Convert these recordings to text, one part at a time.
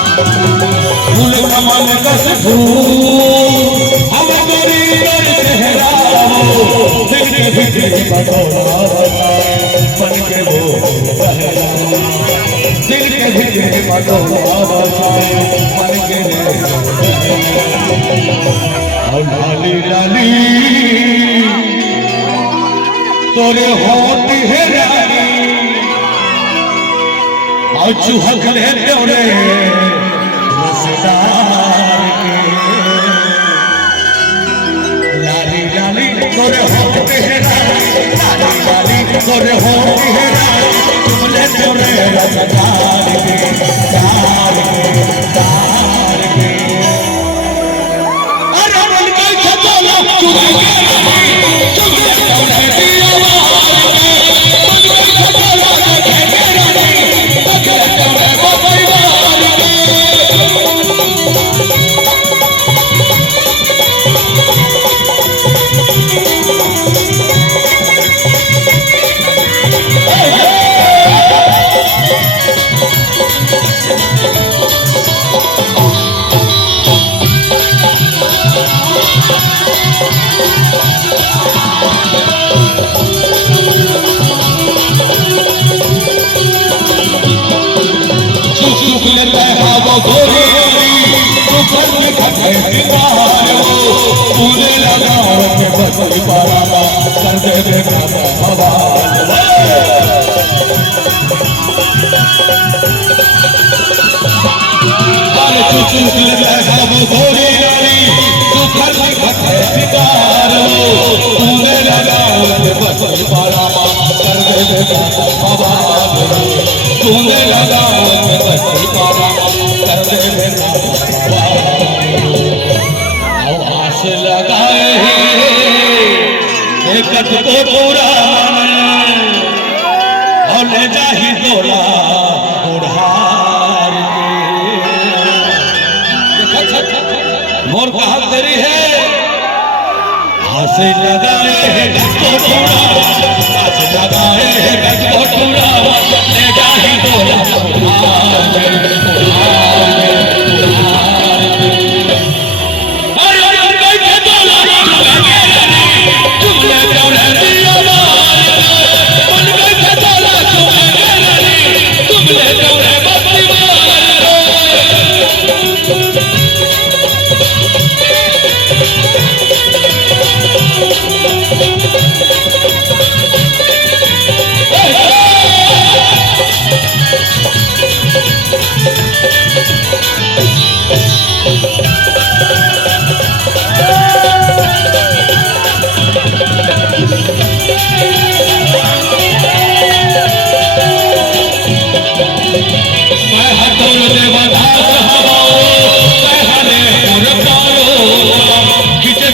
फूल कमल कस हम गोरी और चेहरा दिल के भीतर बसोरा बन के वो दिल के भीतर बसोरा बन के लाली लाली तोरे होती है रानी और चुहक ले तोरे रसदार के लाली लाली तोरे होती है रानी लाली लाली तोरे होती है रानी तुम ले तोरे रसदार के दार के दार के अरे मन के चलो चुरा के तुम ले तोरे दिया पूरे लगाओ के बसल पारा कर दे बेटा भगवान अरे चुचुक लगा वो गोरी नारी तू कर शिकार पूरे लगाओ के बसल पारा कर दे बेटा भगवान पूरे लगाओ के बसल पारा कर दे बेटा लगाए एकत को पूरा और ले जाही तोरा उड़ार मोर कहा तेरी है हंसे लगाए एकत को पूरा हंस लगाए एकत को पूरा ले जाही तोरा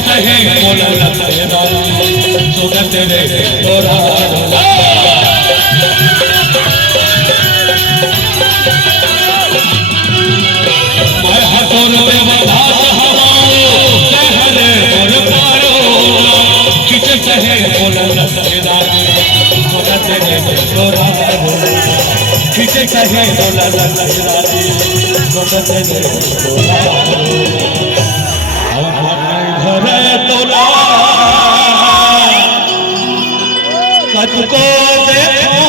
कहे घरे तोला कतको देखो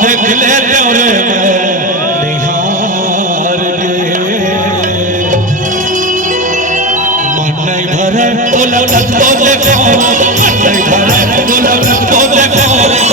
देख ले तोरे निहार के मन घरे तोला कतको देखो मन घरे तोला कतको देखो